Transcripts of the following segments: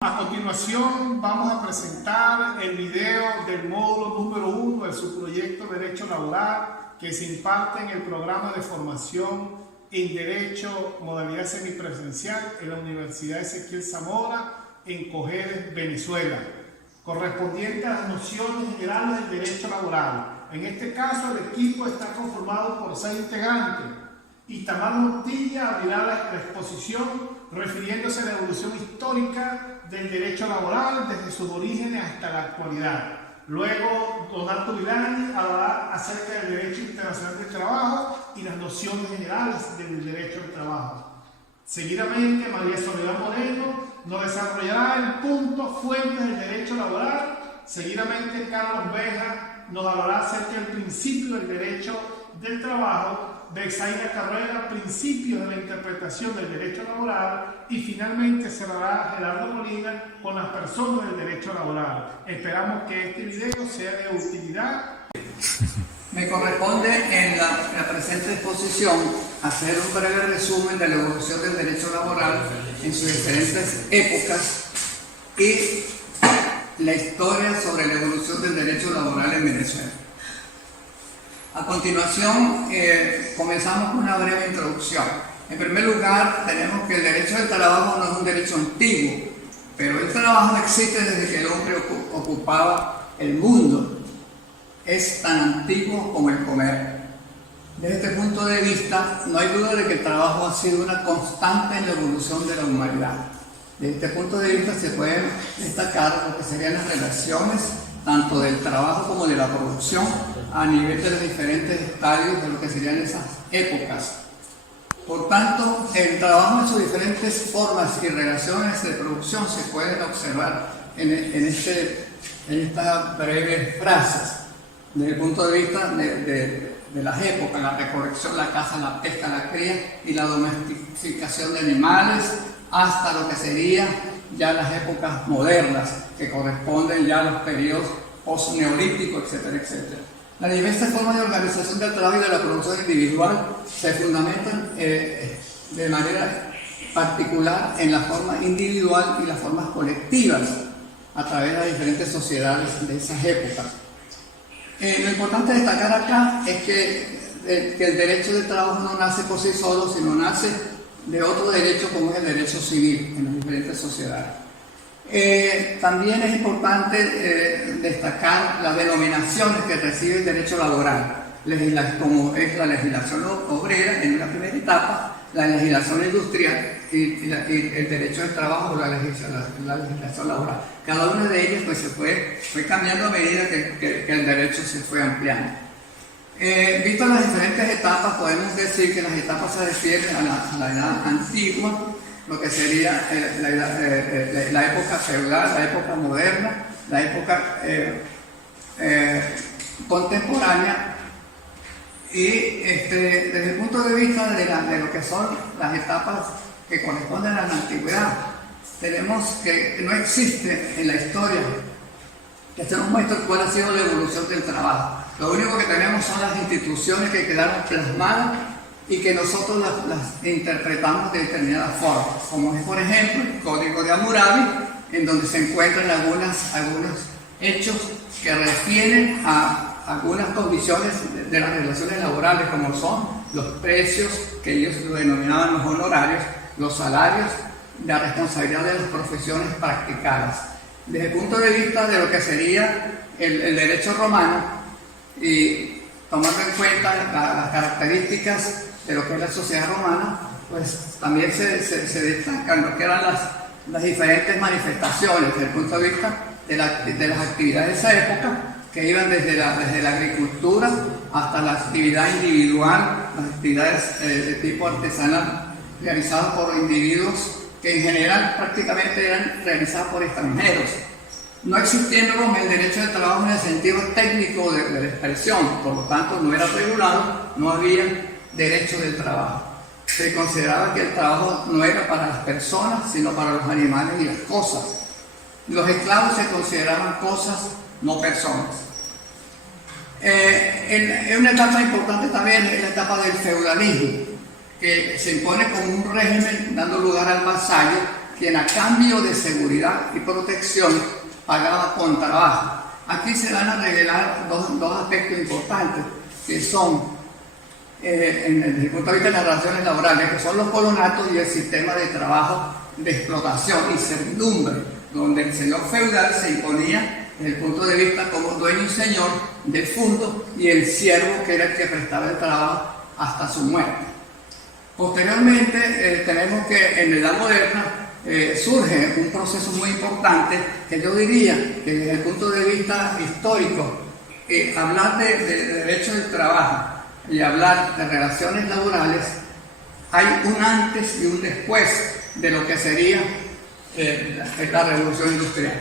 A continuación vamos a presentar el video del módulo número 1 del subproyecto Derecho Laboral que se imparte en el programa de formación en Derecho modalidad semipresencial en la Universidad Ezequiel Zamora en Cojedes, Venezuela, correspondiente a las nociones generales del derecho laboral. En este caso el equipo está conformado por 6 integrantes. Itamar Montilla abrirá la exposición refiriéndose a la evolución histórica del derecho laboral desde sus orígenes hasta la actualidad. Luego, Donato Vilani hablará acerca del derecho internacional del trabajo y las nociones generales del derecho del trabajo. Seguidamente, María Soledad Moreno nos desarrollará el punto fuentes del derecho laboral. Seguidamente, Carlos Beja nos hablará acerca del principio del derecho del trabajo. Betsaida Carrera, principios de la interpretación del derecho laboral, y finalmente cerrará Gerardo Molina con las personas del derecho laboral. Esperamos que este video sea de utilidad. Me corresponde en la presente exposición hacer un breve resumen de la evolución del derecho laboral en sus diferentes épocas y la historia sobre la evolución del derecho laboral en Venezuela. A continuación, comenzamos con una breve introducción. En primer lugar, tenemos que el derecho del trabajo no es un derecho antiguo, pero el trabajo existe desde que el hombre ocupaba el mundo. Es tan antiguo como el comer. Desde este punto de vista, no hay duda de que el trabajo ha sido una constante en la evolución de la humanidad. Desde este punto de vista se pueden destacar lo que serían las relaciones tanto del trabajo como de la producción a nivel de los diferentes estadios de lo que serían esas épocas. Por tanto, el trabajo en sus diferentes formas y relaciones de producción se pueden observar en estas breves frases. Desde el punto de vista de las épocas, la recolección, la caza, la pesca, la cría y la domesticación de animales, hasta lo que sería ya las épocas modernas, que corresponden ya a los periodos post-neolíticos, etcétera, etcétera. Las diversas formas de organización del trabajo y de la producción individual se fundamentan de manera particular en la forma individual y las formas colectivas a través de las diferentes sociedades de esas épocas. Lo importante destacar acá es que el derecho del trabajo no nace por sí solo, sino nace de otro derecho como es el derecho civil en las diferentes sociedades. También es importante destacar las denominaciones que recibe el derecho laboral, como es la legislación obrera en una primera etapa, la legislación industrial y el derecho del trabajo o la legislación laboral. Cada una de ellas pues, se fue cambiando a medida que el derecho se fue ampliando. Visto las diferentes etapas, podemos decir que las etapas se refieren a la edad antigua, lo que sería la época feudal, la época moderna, la época contemporánea, y desde el punto de vista de lo que son las etapas que corresponden a la antigüedad, tenemos que no existe en la historia que se nos muestre cuál ha sido la evolución del trabajo. Lo único que tenemos son las instituciones que quedaron plasmadas y que nosotros las interpretamos de determinadas formas, como es por ejemplo el Código de Hammurabi, en donde se encuentran algunos hechos que refieren a algunas condiciones de las relaciones laborales, como son los precios, que ellos lo denominaban los honorarios, los salarios, la responsabilidad de las profesiones practicadas. Desde el punto de vista de lo que sería el derecho romano, y tomando en cuenta las características de lo que es la sociedad romana, pues también se destacan lo que eran las diferentes manifestaciones desde el punto de vista de las actividades de esa época, que iban desde la agricultura hasta la actividad individual, las actividades de tipo artesanal realizadas por individuos que en general prácticamente eran realizadas por extranjeros, no existiendo el derecho del trabajo en el sentido técnico de la expresión, por lo tanto no era regulado, no había derecho del trabajo. Se consideraba que el trabajo no era para las personas, sino para los animales y las cosas. Los esclavos se consideraban cosas, no personas. Una etapa importante también es la etapa del feudalismo, que se impone como un régimen dando lugar al vasallo quien a cambio de seguridad y protección pagaba con trabajo. Aquí se van a revelar dos aspectos importantes, que son, desde el punto de vista de las relaciones laborales, que son los colonatos y el sistema de trabajo de explotación y servidumbre, donde el señor feudal se imponía desde el punto de vista como dueño y señor del fundo, y el siervo, que era el que prestaba el trabajo hasta su muerte. Posteriormente tenemos que en la Edad Moderna surge un proceso muy importante que yo diría que desde el punto de vista histórico, hablar de derecho del trabajo y hablar de relaciones laborales, hay un antes y un después de lo que sería la revolución industrial.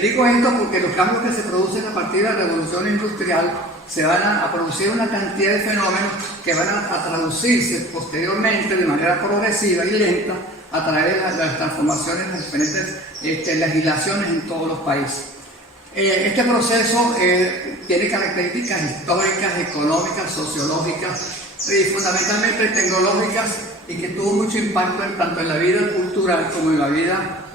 Digo esto porque los cambios que se producen a partir de la revolución industrial se van a producir una cantidad de fenómenos que van a traducirse posteriormente de manera progresiva y lenta a través de las transformaciones de las diferentes legislaciones en todos los países. Este proceso tiene características históricas, económicas, sociológicas y fundamentalmente tecnológicas, y que tuvo mucho impacto tanto en la vida cultural como en la vida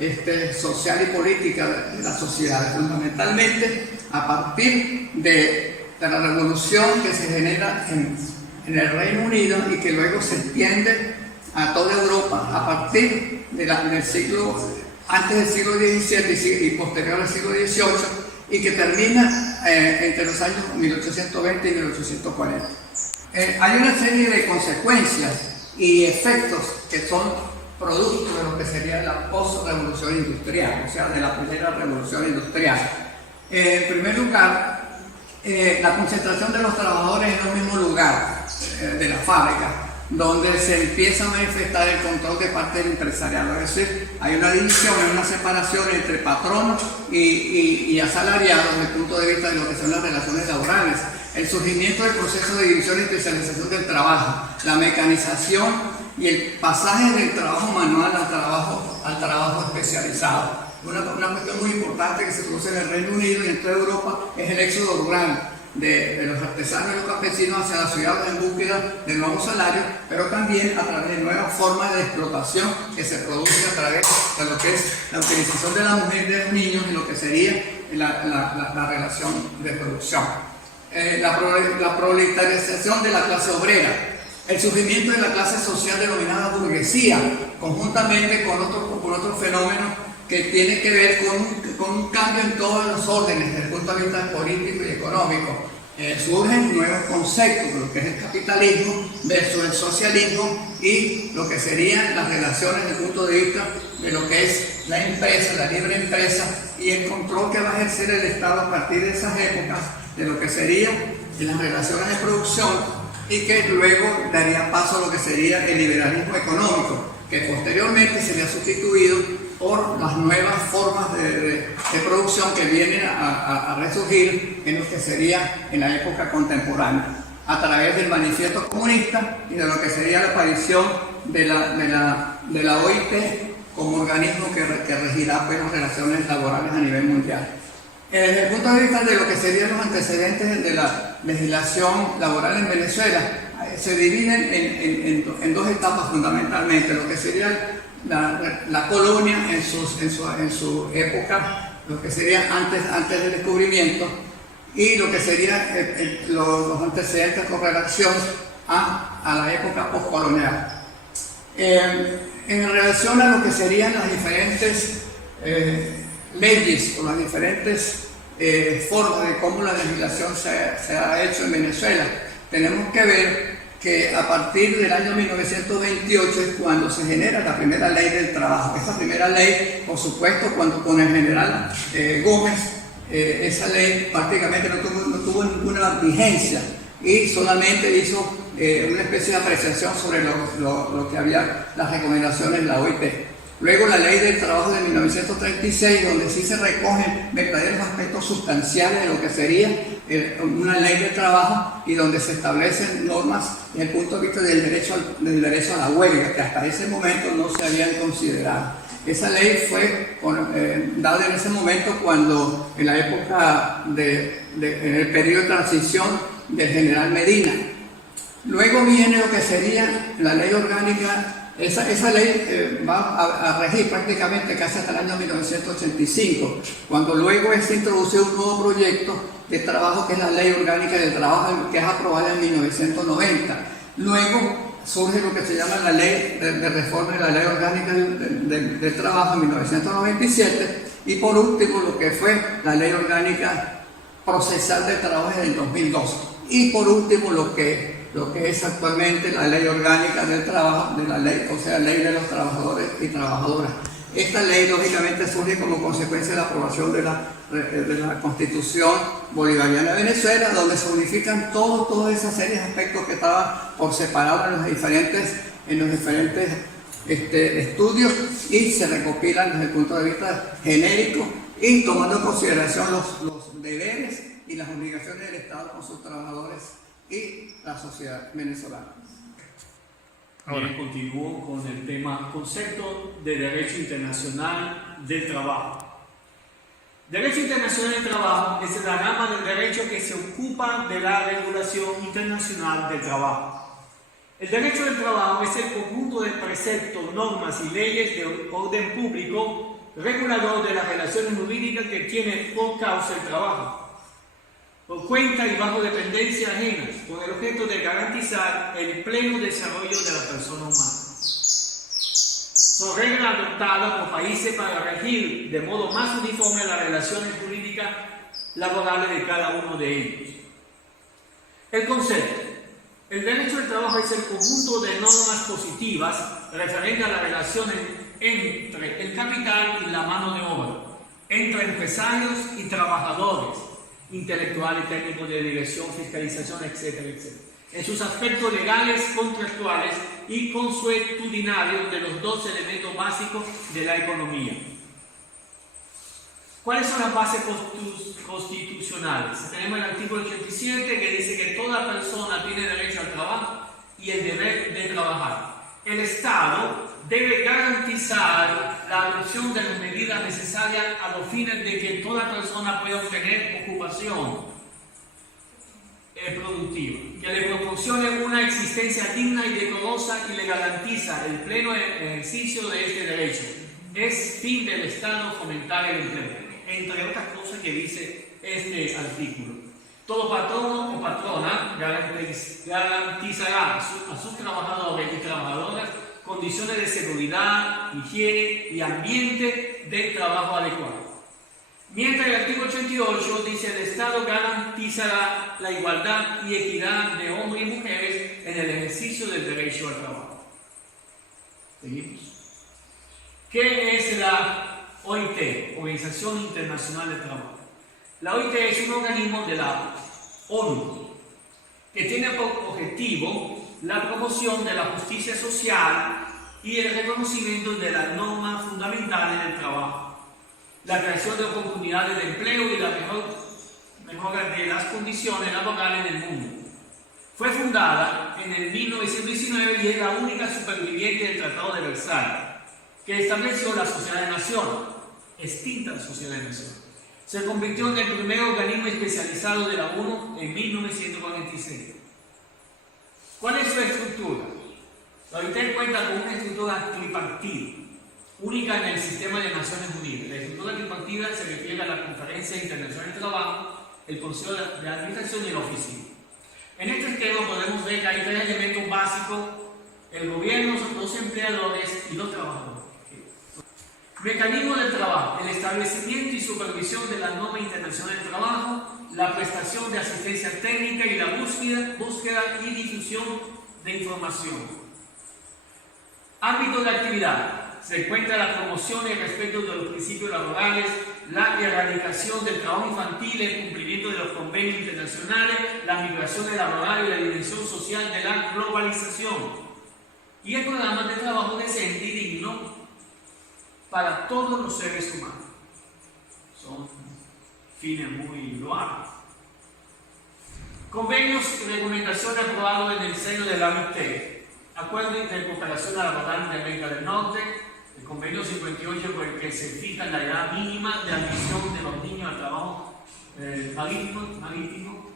social y política de la sociedad, fundamentalmente a partir de la revolución que se genera en el Reino Unido y que luego se extiende a toda Europa a partir del siglo, antes del siglo XVII y posterior al siglo XVIII, y que termina entre los años 1820 y 1840. Hay una serie de consecuencias y efectos que son producto de lo que sería la post-revolución industrial, o sea, de la primera revolución industrial. En primer lugar, la concentración de los trabajadores en un mismo lugar de la fábrica, donde se empieza a manifestar el control de parte del empresariado. Es decir, hay una división, hay una separación entre patronos y asalariados desde el punto de vista de lo que son las relaciones laborales. El surgimiento del proceso de división y especialización del trabajo, la mecanización y el pasaje del trabajo manual al trabajo especializado. Una cuestión muy importante que se produce en el Reino Unido y en toda Europa es el éxodo rural de los artesanos y los campesinos hacia las ciudades en búsqueda de nuevos salarios, pero también a través de nuevas formas de explotación que se produce a través de lo que es la utilización de la mujer, de los niños, y lo que sería la relación de producción. La proletarización de la clase obrera, el surgimiento de la clase social denominada burguesía, conjuntamente con otro fenómeno que tiene que ver con un cambio en todos los órdenes desde el punto de vista político y económico. Surgen nuevos conceptos, lo que es el capitalismo versus el socialismo, y lo que serían las relaciones desde el punto de vista de lo que es la empresa, la libre empresa, y el control que va a ejercer el Estado a partir de esas épocas de lo que serían las relaciones de producción, y que luego daría paso a lo que sería el liberalismo económico, que posteriormente sería sustituido por las nuevas formas de producción que vienen a resurgir en lo que sería en la época contemporánea, a través del manifiesto comunista y de lo que sería la aparición de la OIT como organismo que regirá pues las relaciones laborales a nivel mundial. Desde el punto de vista de lo que serían los antecedentes de la legislación laboral en Venezuela, se dividen en dos etapas fundamentalmente: lo que sería la colonia en su época, lo que sería antes del descubrimiento, y lo que serían los antecedentes con relación a la época postcolonial. En relación a lo que serían las diferentes leyes o las diferentes formas de cómo la legislación se ha hecho en Venezuela, tenemos que ver que a partir del año 1928 es cuando se genera la primera ley del trabajo. Esta primera ley, por supuesto, cuando con el general Gómez, esa ley prácticamente no tuvo ninguna vigencia y solamente hizo una especie de apreciación sobre lo que había, las recomendaciones de la OIT. Luego la ley del trabajo de 1936, donde sí se recogen verdaderos aspectos sustanciales de lo que sería una ley del trabajo, y donde se establecen normas desde el punto de vista del derecho a la huelga, que hasta ese momento no se habían considerado. Esa ley fue dada en ese momento cuando, en la época en el periodo de transición del general Medina. Luego viene lo que sería la ley orgánica Esa ley va a regir prácticamente casi hasta el año 1985, cuando luego se introduce un nuevo proyecto de trabajo que es la Ley Orgánica del Trabajo, que es aprobada en 1990. Luego surge lo que se llama la Ley de Reforma de la Ley Orgánica del Trabajo en 1997, y por último lo que fue la Ley Orgánica Procesal del Trabajo en el 2002, y por último lo que es actualmente la Ley Orgánica del Trabajo, de la ley, o sea, Ley de los Trabajadores y Trabajadoras. Esta ley lógicamente surge como consecuencia de la aprobación de la Constitución Bolivariana de Venezuela, donde se unifican toda esa serie de aspectos que estaban por separado en los diferentes estudios, y se recopilan desde el punto de vista genérico y tomando en consideración los deberes y las obligaciones del Estado con sus trabajadores y la sociedad venezolana. Ahora continúo con el tema concepto de derecho internacional del trabajo. Derecho internacional del trabajo es la rama del derecho que se ocupa de la regulación internacional del trabajo. El derecho del trabajo es el conjunto de preceptos, normas y leyes de orden público regulador de las relaciones jurídicas que tiene por causa el trabajo, por cuenta y bajo dependencia ajenas, con el objeto de garantizar el pleno desarrollo de la persona humana. Son reglas adoptadas por países para regir de modo más uniforme las relaciones jurídicas laborales de cada uno de ellos. El concepto. El derecho del trabajo es el conjunto de normas positivas referentes a las relaciones entre el capital y la mano de obra, entre empresarios y trabajadores, intelectuales, técnicos de dirección, fiscalización, etcétera, etcétera, en sus aspectos legales, contractuales y consuetudinarios de los dos elementos básicos de la economía. ¿Cuáles son las bases constitucionales? Tenemos el artículo 87 que dice que toda persona tiene derecho al trabajo y el deber de trabajar. El Estado debe garantizar la adopción de las medidas necesarias a los fines de que toda persona pueda obtener ocupación productiva, que le proporcione una existencia digna y decorosa y le garantiza el pleno ejercicio de este derecho. Es fin del Estado fomentar el empleo, entre otras cosas que dice este artículo. Todo patrono o patrona garantizará a sus trabajadores y trabajadoras condiciones de seguridad, higiene y ambiente de trabajo adecuado. Mientras el artículo 88 dice el Estado garantizará la igualdad y equidad de hombres y mujeres en el ejercicio del derecho al trabajo. ¿Seguimos? ¿Qué es la OIT, Organización Internacional del Trabajo? La OIT es un organismo de la ONU que tiene por objetivo la promoción de la justicia social y el reconocimiento de las normas fundamentales del trabajo, la creación de oportunidades de empleo y la mejora de las condiciones laborales en el mundo. Fue fundada en el 1919 y es la única superviviente del Tratado de Versalles, que estableció la Sociedad de Naciones, extinta la Sociedad de Naciones. Se convirtió en el primer organismo especializado de la ONU en 1946. ¿Cuál es su estructura? La OIT cuenta con una estructura tripartita, única en el sistema de Naciones Unidas. La estructura tripartita se refiere a la Conferencia Internacional del Trabajo, el Consejo de Administración y la Oficina. En este esquema podemos ver que hay tres elementos básicos: el gobierno, los empleadores y los trabajadores. Mecanismo del trabajo: el establecimiento y supervisión de la norma internacional del trabajo, la prestación de asistencia técnica y la búsqueda y difusión de información. Ámbito de actividad: se encuentra la promoción y el respeto de los principios laborales, la erradicación del trabajo infantil, el cumplimiento de los convenios internacionales, la migración laboral y la dimensión social de la globalización, y el programa de trabajo decente y digno para todos los seres humanos. Son fines muy loables. Convenios y recomendaciones aprobados en el seno de la OIT: Acuerdo de Cooperación Laboral de América del Norte, el Convenio 58 por el que se fija la edad mínima de admisión de los niños al trabajo marítimo,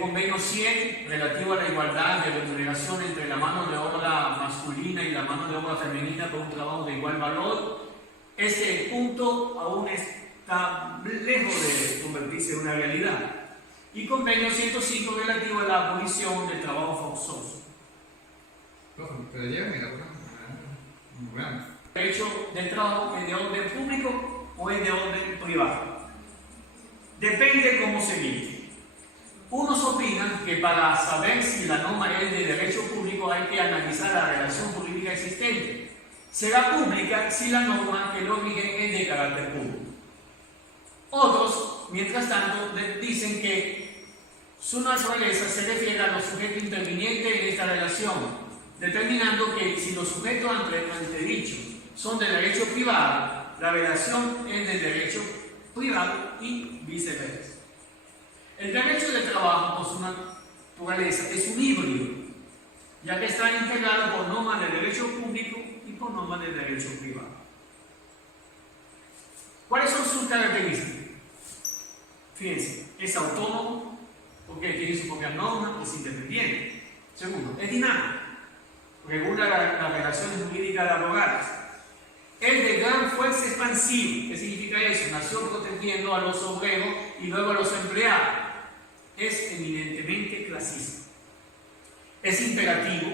Convenio 100, relativo a la igualdad de remuneración entre la mano de obra masculina y la mano de obra femenina por un trabajo de igual valor. Este punto aún está lejos de convertirse en una realidad. Y convenio 105, relativo a la abolición del trabajo forzoso. ¿Derecho del trabajo es de orden público o es de orden privado? Depende cómo se mide. Unos opinan que para saber si la norma es de derecho público hay que analizar la relación jurídica existente. Será pública si la norma que lo rige es de carácter público. Otros, mientras tanto, dicen que su naturaleza se refiere a los sujetos intervinientes en esta relación, determinando que si los sujetos antedichos son de derecho privado, la relación es de derecho privado y viceversa. El derecho de trabajo, por su naturaleza, es un híbrido, ya que está integrado por normas de derecho público y por normas de derecho privado. ¿Cuáles son sus características? Fíjense, es autónomo, porque tiene sus propias normas, es independiente. Segundo, es dinámico, regula las relaciones jurídicas laborales. Es de gran fuerza expansiva. ¿Qué significa eso? Nació protegiendo a los obreros y luego a los empleados. Es eminentemente clasista. Es imperativo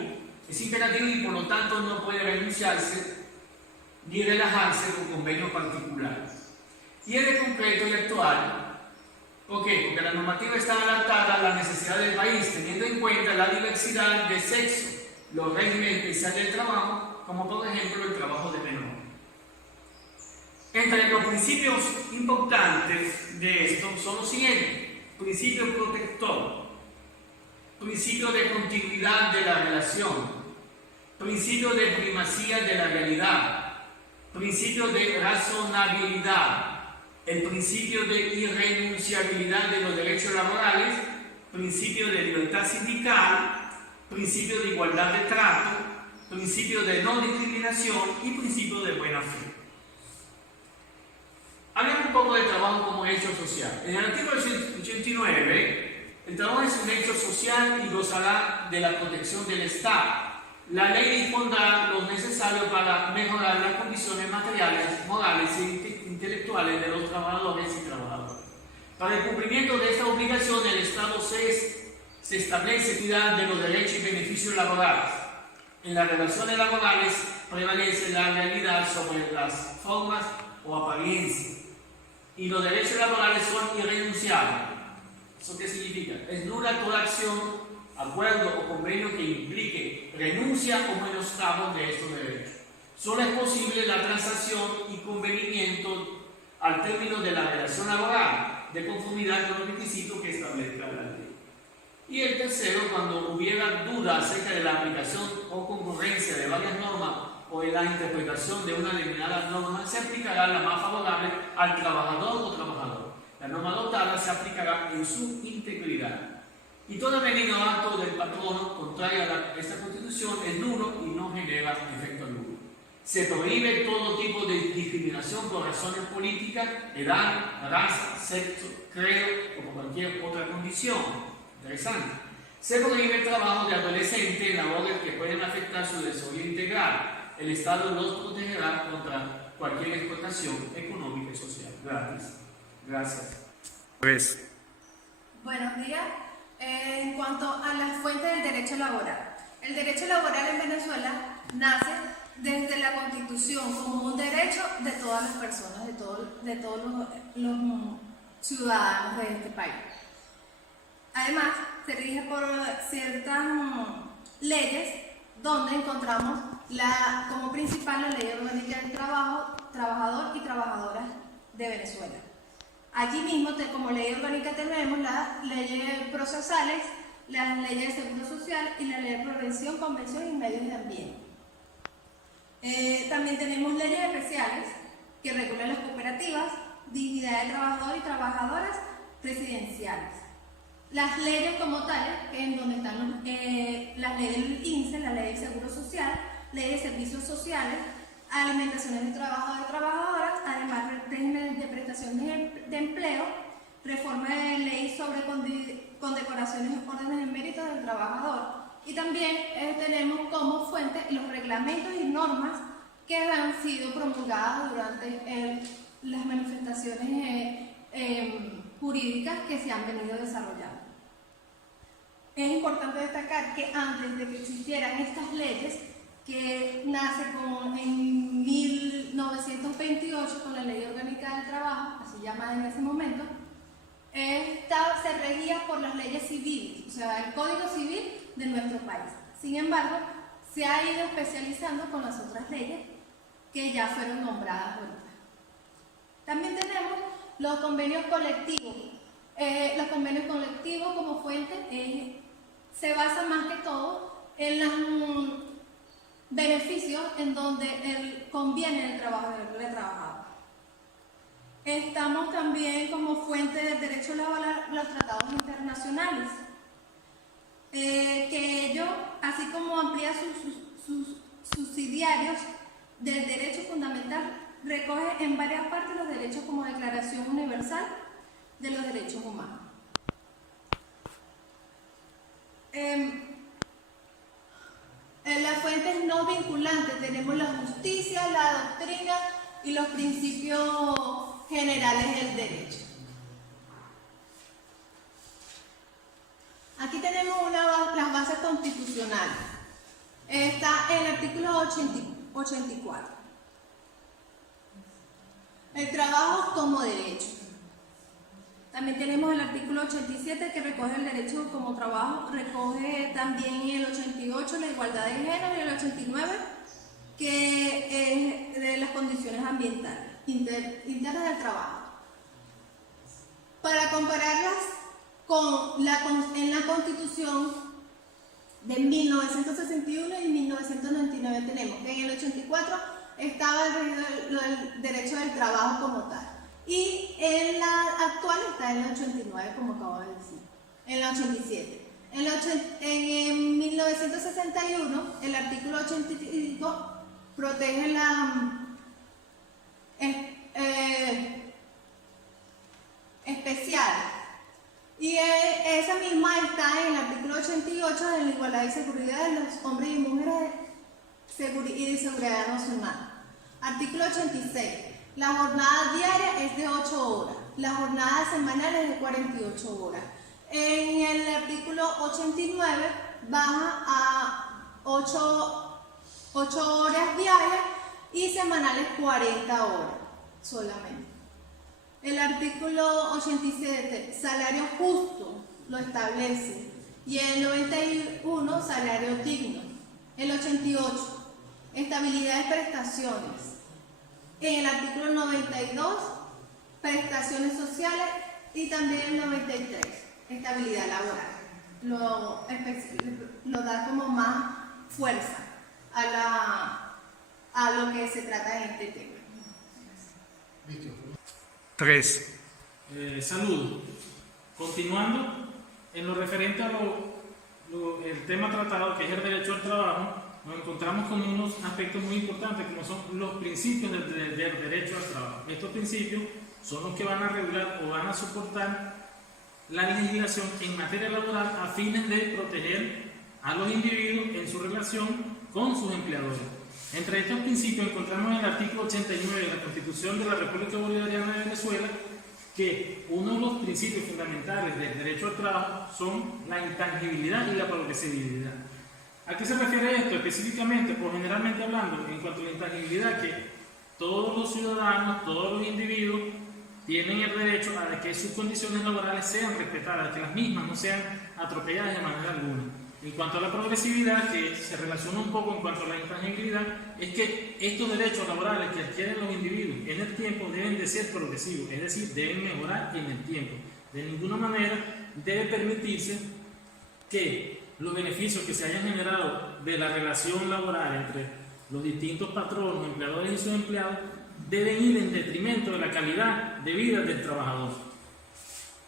y por lo tanto no puede renunciarse ni relajarse con convenios particulares. Y es de concreto y actual. ¿Por qué? Porque la normativa está adaptada a la necesidad del país, teniendo en cuenta la diversidad de sexo, los regímenes especiales del trabajo, como por ejemplo el trabajo de menor. Entre los principios importantes de esto son los siguientes: principio protector, principio de continuidad de la relación, principio de primacía de la realidad, principio de razonabilidad, el principio de irrenunciabilidad de los derechos laborales, principio de libertad sindical, principio de igualdad de trato, principio de no discriminación y principio de buena fe. Hablemos un poco de trabajo como hecho social. En el artículo 89, el trabajo es un hecho social y gozará de la protección del Estado. La ley dispondrá lo necesario para mejorar las condiciones materiales, morales e intelectuales de los trabajadores y trabajadoras. Para el cumplimiento de esta obligación, el Estado se establece equidad de los derechos y beneficios laborales. En las relaciones laborales prevalece la realidad sobre las formas o apariencias, y los derechos laborales son irrenunciables. ¿Eso qué significa? Es nula toda acción, acuerdo o convenio que implique renuncia o menoscabo de estos derechos. Solo es posible la transacción y convenimiento al término de la relación laboral, de conformidad con los requisitos que establezca la ley. Y el tercero, cuando hubiera duda acerca de la aplicación o concurrencia de varias normas o de la interpretación de una determinada norma, se aplicará la más favorable al trabajador o trabajadora. La norma adoptada se aplicará en su integridad. Y toda medida o acto del patrono contraria a esta Constitución es nulo y no genera efecto alguno. Se prohíbe todo tipo de discriminación por razones políticas, edad, raza, sexo, credo o por cualquier otra condición. Interesante. Se prohíbe el trabajo de adolescentes en labores que pueden afectar su desarrollo integral. El Estado los protegerá contra cualquier explotación económica y social. Gracias. Pues. Buenos días. En cuanto a las fuentes del derecho laboral. El derecho laboral en Venezuela nace desde la Constitución como un derecho de todas las personas, de todos los ciudadanos de este país. Además, se rige por ciertas leyes donde encontramos como principal la Ley Orgánica del Trabajo, Trabajador y Trabajadoras de Venezuela. Allí mismo, como ley orgánica, tenemos las leyes procesales, las leyes de seguro social y la ley de prevención, convención y medios de ambiente. También tenemos leyes especiales que regulan las cooperativas, dignidad de trabajadores y trabajadoras residenciales. Las leyes como tales, en donde están las leyes del INSE, la ley del seguro social, ley de servicios sociales, alimentaciones de trabajadores y trabajadoras, además régimen de prestación de empleo, reforma de ley sobre condecoraciones y órdenes de mérito del trabajador. Y también tenemos como fuente los reglamentos y normas que han sido promulgadas durante las manifestaciones jurídicas que se han venido desarrollando. Es importante destacar que antes de que existieran estas leyes, que nace en 1928 con la Ley Orgánica del Trabajo, así llamada en ese momento, se regía por las leyes civiles, o sea, el Código Civil de nuestro país. Sin embargo, se ha ido especializando con las otras leyes que ya fueron nombradas ahorita. También tenemos los convenios colectivos. Los convenios colectivos como fuente se basan más que todo en los beneficios en donde conviene el trabajador del trabajador. Estamos también como fuente del derecho laboral los tratados internacionales, que ellos, así como amplía sus subsidiarios del derecho fundamental, recoge en varias partes los derechos como Declaración Universal de los Derechos Humanos. En las fuentes no vinculantes tenemos la justicia, la doctrina y los principios generales del derecho. Aquí tenemos las bases constitucionales. Está el artículo 84. El trabajo como derecho. También tenemos el artículo 87 que recoge el derecho como trabajo, recoge también el 88 la igualdad de género y el 89 que es de las condiciones ambientales internas del trabajo. Para compararlas en la Constitución de 1961 y 1999 tenemos que en el 84 estaba el derecho del trabajo como tal. Y en la actual está en el 89, como acabo de decir, en el 87. En 1961, el artículo 85 protege la especial. Y esa misma está en el artículo 88 de la igualdad y seguridad de los hombres y mujeres y de seguridad nacional. Artículo 86. La jornada diaria es de 8 horas, la jornada semanal es de 48 horas. En el artículo 89 baja a 8 horas diarias y semanales 40 horas solamente. El artículo 87, salario justo, lo establece. Y el 91, salario digno. El 88, estabilidad de prestaciones. En el artículo 92, prestaciones sociales, y también el 93, estabilidad laboral. Lo da como más fuerza a lo que se trata en este tema. 3. Saludos. Continuando, en lo referente a el tema tratado, que es el derecho al trabajo, nos encontramos con unos aspectos muy importantes, como son los principios del derecho al trabajo. Estos principios son los que van a regular o van a soportar la legislación en materia laboral a fines de proteger a los individuos en su relación con sus empleadores. Entre estos principios encontramos el artículo 89 de la Constitución de la República Bolivariana de Venezuela, que uno de los principios fundamentales del derecho al trabajo son la intangibilidad y la progresividad. ¿A qué se refiere esto específicamente? Pues generalmente hablando, en cuanto a la intangibilidad, que todos los ciudadanos, todos los individuos tienen el derecho a que sus condiciones laborales sean respetadas, que las mismas no sean atropelladas de manera alguna. En cuanto a la progresividad, que se relaciona un poco en cuanto a la intangibilidad, es que estos derechos laborales que adquieren los individuos en el tiempo deben de ser progresivos, es decir, deben mejorar en el tiempo. De ninguna manera debe permitirse que los beneficios que se hayan generado de la relación laboral entre los distintos patronos, empleadores y sus empleados deben ir en detrimento de la calidad de vida del trabajador.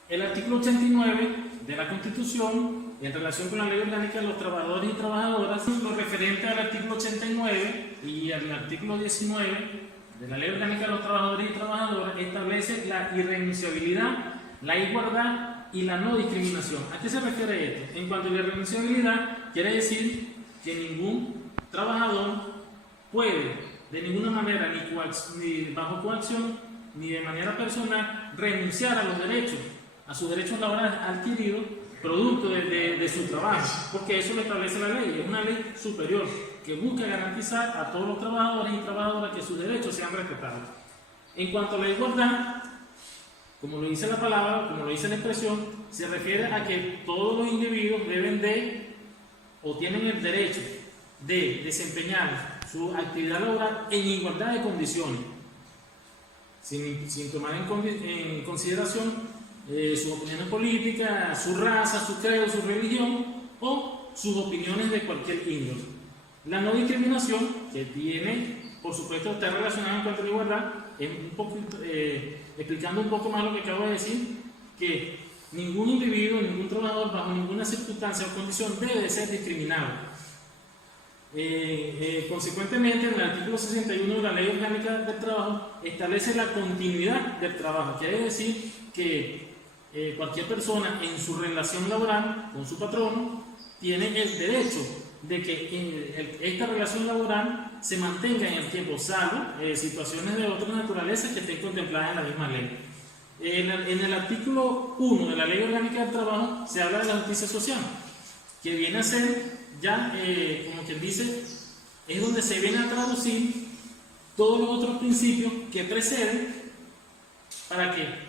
El artículo 89 de la Constitución, en relación con la Ley Orgánica de los Trabajadores y Trabajadoras, lo referente al artículo 89 y al artículo 19 de la Ley Orgánica de los Trabajadores y Trabajadoras, establece la irrenunciabilidad, la igualdad y la no discriminación. ¿A qué se refiere esto? En cuanto a la irrenunciabilidad, quiere decir que ningún trabajador puede de ninguna manera, ni bajo coacción, ni de manera personal, renunciar a los derechos, a sus derechos laborales adquiridos producto de su trabajo, porque eso lo establece la ley, es una ley superior que busca garantizar a todos los trabajadores y trabajadoras que sus derechos sean respetados. En cuanto a la igualdad, como lo dice la palabra, como lo dice la expresión, se refiere a que todos los individuos deben de, o tienen el derecho de desempeñar su actividad laboral en igualdad de condiciones, sin tomar en consideración sus opiniones políticas, su raza, su credo, su religión o sus opiniones de cualquier índole. La no discriminación, que tiene, por supuesto, está relacionada en cuanto a la igualdad, es un poco, explicando un poco más lo que acabo de decir, que ningún individuo, ningún trabajador, bajo ninguna circunstancia o condición debe de ser discriminado. Consecuentemente, en el artículo 61 de la Ley Orgánica del Trabajo establece la continuidad del trabajo, quiere decir que cualquier persona en su relación laboral con su patrono tiene el derecho de que esta relación laboral se mantenga en el tiempo, salvo situaciones de otra naturaleza que estén contempladas en la misma ley. En el artículo 1 de la Ley Orgánica del Trabajo se habla de la justicia social, que viene a ser ya, como quien dice, es donde se viene a traducir todos los otros principios que preceden para que,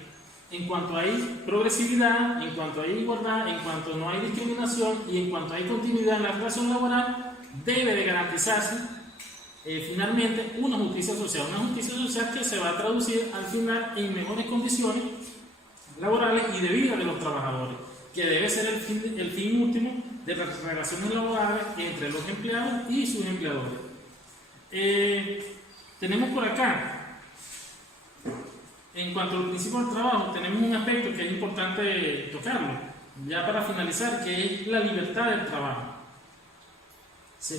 en cuanto hay progresividad, en cuanto hay igualdad, en cuanto no hay discriminación y en cuanto hay continuidad en la relación laboral, debe de garantizarse finalmente una justicia social que se va a traducir al final en mejores condiciones laborales y de vida de los trabajadores, que debe ser el fin último de las relaciones laborales entre los empleados y sus empleadores. Tenemos por acá, en cuanto al principio del trabajo, tenemos un aspecto que es importante tocarlo, ya para finalizar, que es la libertad del trabajo.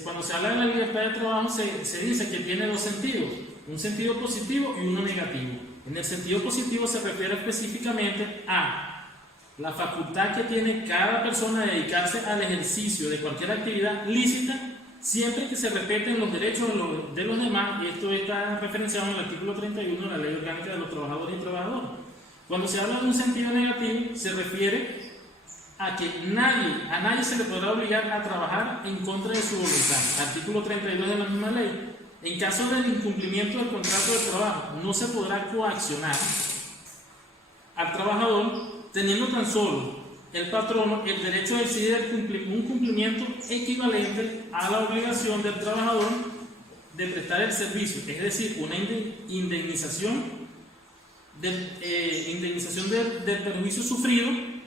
Cuando se habla de la libertad del trabajo, se dice que tiene dos sentidos, un sentido positivo y uno negativo. En el sentido positivo se refiere específicamente a la facultad que tiene cada persona de dedicarse al ejercicio de cualquier actividad lícita, siempre que se respeten los derechos de los demás, y esto está referenciado en el artículo 31 de la Ley Orgánica de los Trabajadores y Trabajadoras. Cuando se habla de un sentido negativo, se refiere a que a nadie se le podrá obligar a trabajar en contra de su voluntad. Artículo 32 de la misma ley. En caso del incumplimiento del contrato de trabajo, no se podrá coaccionar al trabajador, teniendo tan solo el patrono el derecho de decidir un cumplimiento equivalente a la obligación del trabajador de prestar el servicio, es decir, una indemnización del perjuicio sufrido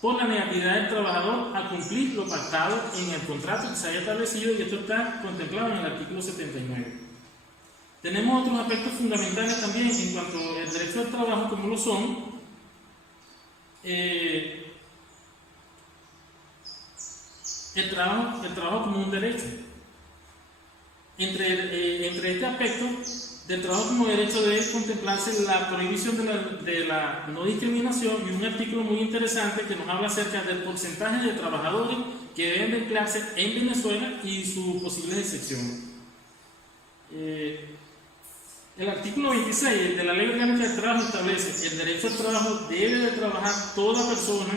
por la negatividad del trabajador a cumplir lo pactado en el contrato que se haya establecido, y esto está contemplado en el artículo 79. Tenemos otros aspectos fundamentales también en cuanto al derecho al trabajo, como lo son el trabajo como un derecho. Entre este aspecto del trabajo como derecho debe contemplarse la prohibición de la no discriminación y un artículo muy interesante que nos habla acerca del porcentaje de trabajadores que deben de emplearse en Venezuela y sus posibles excepciones. El artículo 26 de la Ley Orgánica del Trabajo establece que el derecho al trabajo debe de trabajar toda persona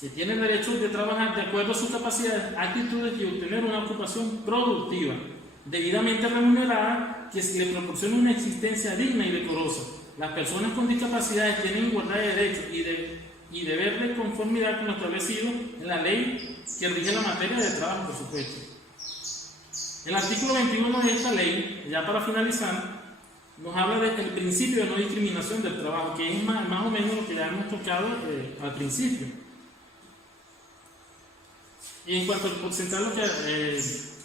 que tiene el derecho de trabajar de acuerdo a sus capacidades, actitudes y obtener una ocupación productiva, debidamente remunerada, que le proporcione una existencia digna y decorosa. Las personas con discapacidades tienen igualdad de derechos y deber de conformidad con lo establecido en la ley que rige la materia de trabajo, por supuesto. El artículo 21 de esta ley, ya para finalizar, nos habla del principio de no discriminación del trabajo, que es más o menos lo que ya hemos tocado al principio. Y en cuanto al porcentaje,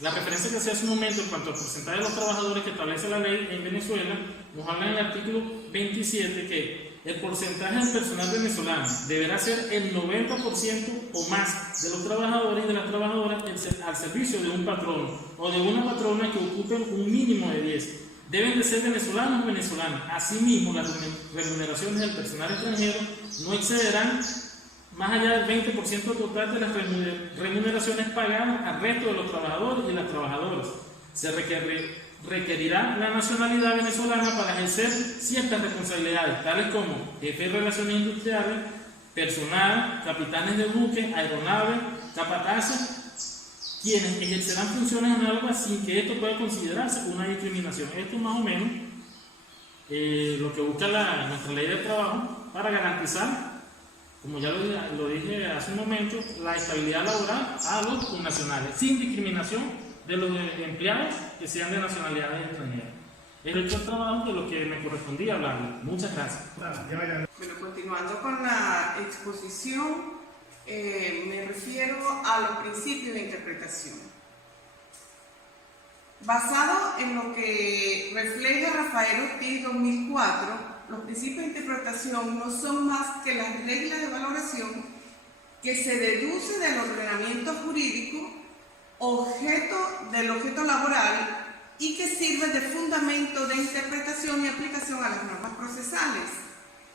la referencia que hacía hace un momento en cuanto al porcentaje de los trabajadores que establece la ley en Venezuela, nos habla en el artículo 27 que el porcentaje del personal venezolano deberá ser el 90% o más de los trabajadores y de las trabajadoras al servicio de un patrono o de una patrona que ocupen un mínimo de 10. deben de ser venezolanos o venezolanas. Asimismo, las remuneraciones del personal extranjero no excederán más allá del 20% total de las remuneraciones pagadas al resto de los trabajadores y las trabajadoras. Se requerirá la nacionalidad venezolana para ejercer ciertas responsabilidades, tales como jefe de relaciones industriales, personal, capitanes de buques, aeronaves, capataces, quienes ejercerán funciones análogas sin que esto pueda considerarse una discriminación. Esto más o menos lo que busca nuestra ley de trabajo para garantizar, como ya lo dije hace un momento, la estabilidad laboral a los connacionales, sin discriminación de los empleados que sean de nacionalidades extranjeras. Es el trabajo de lo que me correspondía hablar. Muchas gracias. Bueno, continuando con la exposición, me refiero a los principios de interpretación. Basado en lo que refleja Rafael Ortiz 2004, los principios de interpretación no son más que las reglas de valoración que se deduce del ordenamiento jurídico del objeto laboral y que sirven de fundamento de interpretación y aplicación a las normas procesales,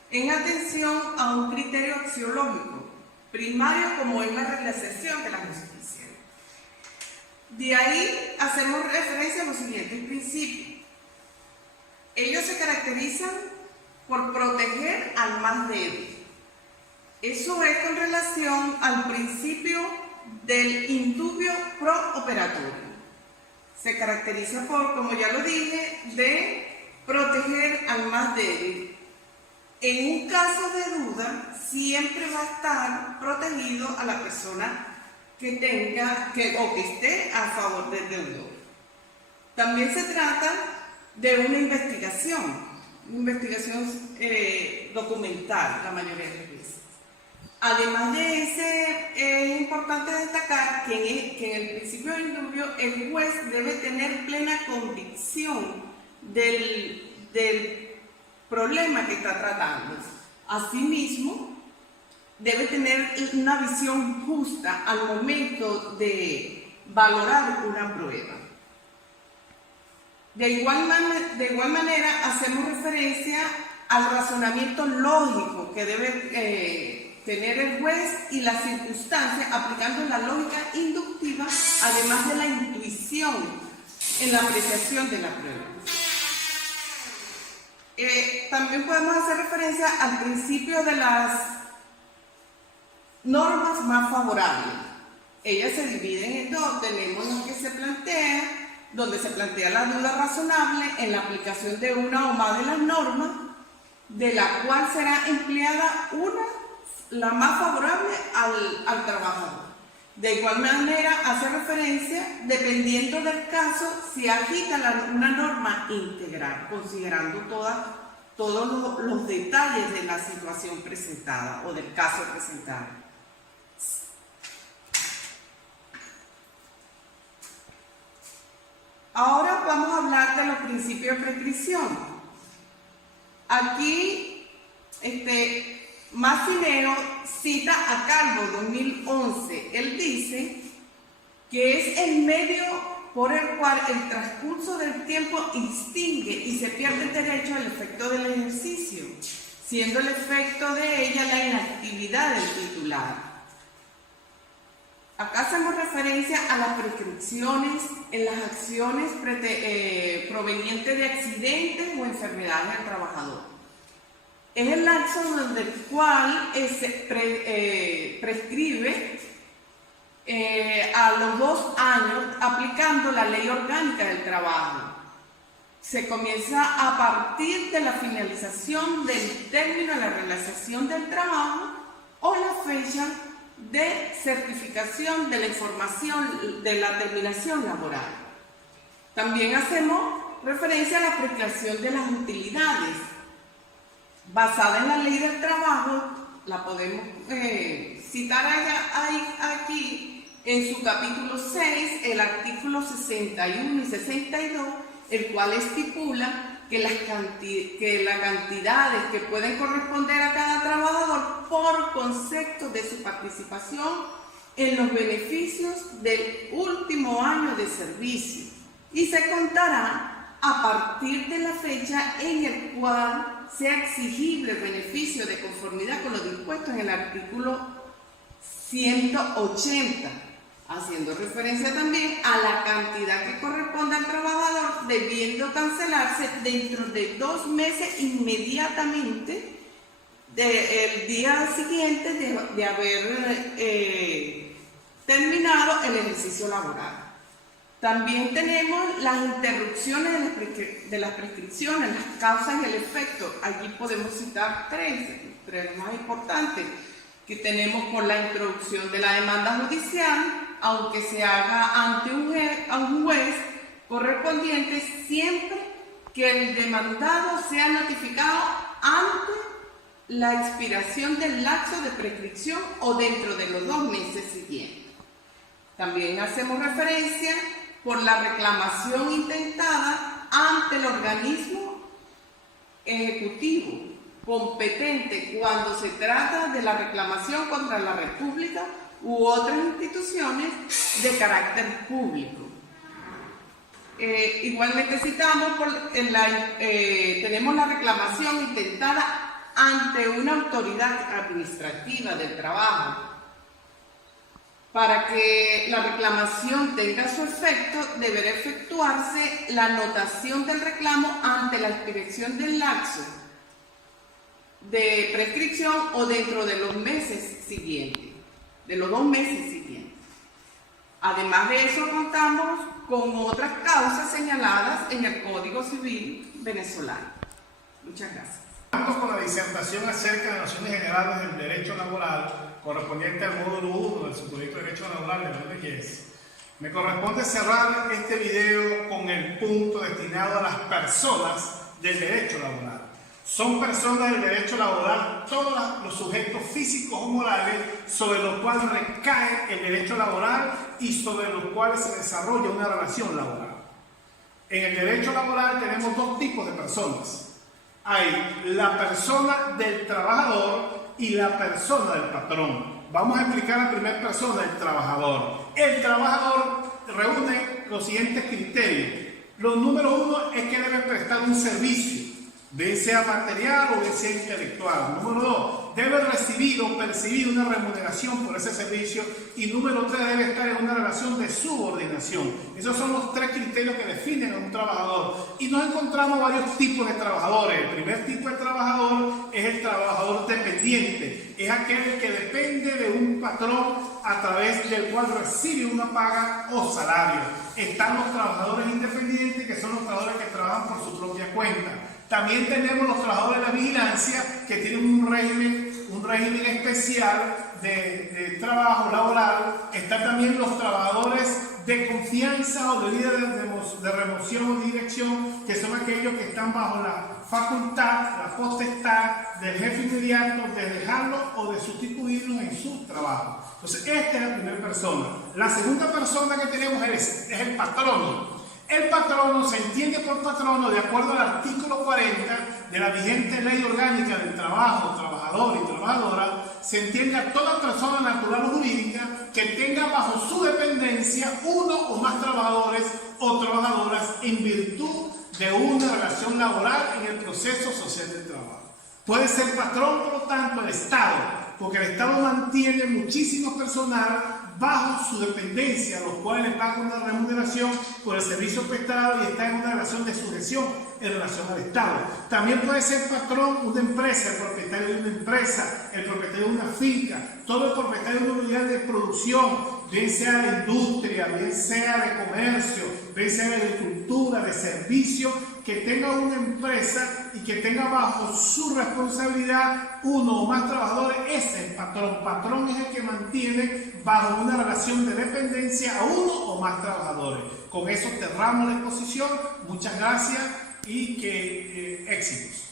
en atención a un criterio axiológico primario como es la realización de la justicia. De ahí hacemos referencia a los siguientes principios. Ellos se caracterizan por proteger al más débil. Eso es con relación al principio del indubio pro operatorio. Se caracteriza por, como ya lo dije, de proteger al más débil. En un caso de duda, siempre va a estar protegido a la persona que tenga o que esté a favor del deudor. También se trata de una investigación documental la mayoría de las veces. Además de ese, es importante destacar que en el principio del indubio el juez debe tener plena convicción del problema que está tratando. Asimismo, debe tener una visión justa al momento de valorar una prueba. De igual manera, hacemos referencia al razonamiento lógico que debe tener el juez y las circunstancias, aplicando la lógica inductiva, además de la intuición en la apreciación de la prueba. También podemos hacer referencia al principio de las normas más favorables. Ellas se dividen en dos. Tenemos lo que se plantea, donde se plantea la duda razonable en la aplicación de una o más de las normas, de la cual será empleada la más favorable al trabajador. De igual manera, hace referencia, dependiendo del caso, si agita una norma integral, considerando todos los detalles de la situación presentada o del caso presentado. Ahora vamos a hablar de los principios de prescripción. Aquí, Massineo cita a Calvo 2011. Él dice que es el medio por el cual el transcurso del tiempo extingue y se pierde el derecho al efecto del ejercicio, siendo el efecto de ella la inactividad del titular. Acá hacemos referencia a las prescripciones en las acciones provenientes de accidentes o enfermedades del trabajador. Es el lapso durante el cual se prescribe a los 2 años aplicando la ley orgánica del trabajo. Se comienza a partir de la finalización del término de la realización del trabajo o la fecha de certificación de la información de la terminación laboral. También hacemos referencia a la prescripción de las utilidades. Basada en la ley del trabajo, la podemos citar aquí en su capítulo 6, el artículo 61 y 62, el cual estipula que las cantidades que pueden corresponder a cada trabajador por concepto de su participación en los beneficios del último año de servicio, y se contará a partir de la fecha en el cual sea exigible el beneficio de conformidad con lo dispuesto en el artículo 180, haciendo referencia también a la cantidad que corresponde al trabajador, debiendo cancelarse dentro de 2 meses inmediatamente del día siguiente de haber terminado el ejercicio laboral. También tenemos las interrupciones de las prescripciones, las causas y el efecto. Aquí podemos citar tres más importantes, que tenemos por la introducción de la demanda judicial, aunque se haga ante un juez correspondiente, siempre que el demandado sea notificado antes la expiración del lapso de prescripción o dentro de los 2 meses siguientes. También hacemos referencia por la reclamación intentada ante el organismo ejecutivo competente cuando se trata de la reclamación contra la República u otras instituciones de carácter público. Igualmente citamos, tenemos la reclamación intentada ante una autoridad administrativa del trabajo. Para que la reclamación tenga su efecto, deberá efectuarse la anotación del reclamo ante la expiración del lapso de prescripción o dentro de los meses siguientes, de los 2 meses siguientes. Además de eso, contamos con otras causas señaladas en el Código Civil venezolano. Muchas gracias. Con la disertación acerca de las nociones generales del derecho laboral correspondiente al módulo 1 del subproyecto de derecho laboral de la ONG, me corresponde cerrar este video con el punto destinado a las personas del derecho laboral. Son personas del derecho laboral todos los sujetos físicos o morales sobre los cuales recae el derecho laboral y sobre los cuales se desarrolla una relación laboral. En el derecho laboral tenemos 2 tipos de personas. Hay la persona del trabajador y la persona del patrón. Vamos a explicar la primera persona, el trabajador. El trabajador reúne los siguientes criterios. Lo número 1 es que debe prestar un servicio, bien sea material o bien sea intelectual. Número 2, debe recibir o percibir una remuneración por ese servicio. Y número 3, debe estar en una relación de subordinación. Esos son los 3 criterios que definen a un trabajador. Y nos encontramos varios tipos de trabajadores. El primer tipo de trabajador es el trabajador dependiente. Es aquel que depende de un patrón a través del cual recibe una paga o salario. Están los trabajadores independientes, que son los trabajadores que trabajan por su propia cuenta. También tenemos los trabajadores de la vigilancia, que tienen un régimen especial de trabajo laboral. Están también los trabajadores de confianza o de líderes de remoción o de dirección, que son aquellos que están bajo la facultad, la potestad del jefe inmediato de dejarlo o de sustituirlo en su trabajo. Entonces, esta es la primera persona. La segunda persona que tenemos es el patrono. El patrono se entiende por patrono de acuerdo al artículo 40 de la vigente Ley Orgánica del Trabajo, Trabajador y Trabajadora. Se entiende a toda persona natural o jurídica que tenga bajo su dependencia uno o más trabajadores o trabajadoras en virtud de una relación laboral en el proceso social del trabajo. Puede ser patrón, por lo tanto, el Estado, porque el Estado mantiene muchísimo personal bajo su dependencia, los cuales le pagan una remuneración por el servicio prestado y está en una relación de sujeción en relación al Estado. También puede ser patrón una empresa, el propietario de una empresa, el propietario de una finca, todo el propietario de una unidad de producción, bien sea de industria, bien sea de comercio, bien sea de agricultura, de servicio, que tenga una empresa y que tenga bajo su responsabilidad uno o más trabajadores. Ese es el patrón. Patrón es el que mantiene bajo una relación de dependencia a uno o más trabajadores. Con eso cerramos la exposición. Muchas gracias y que éxitos.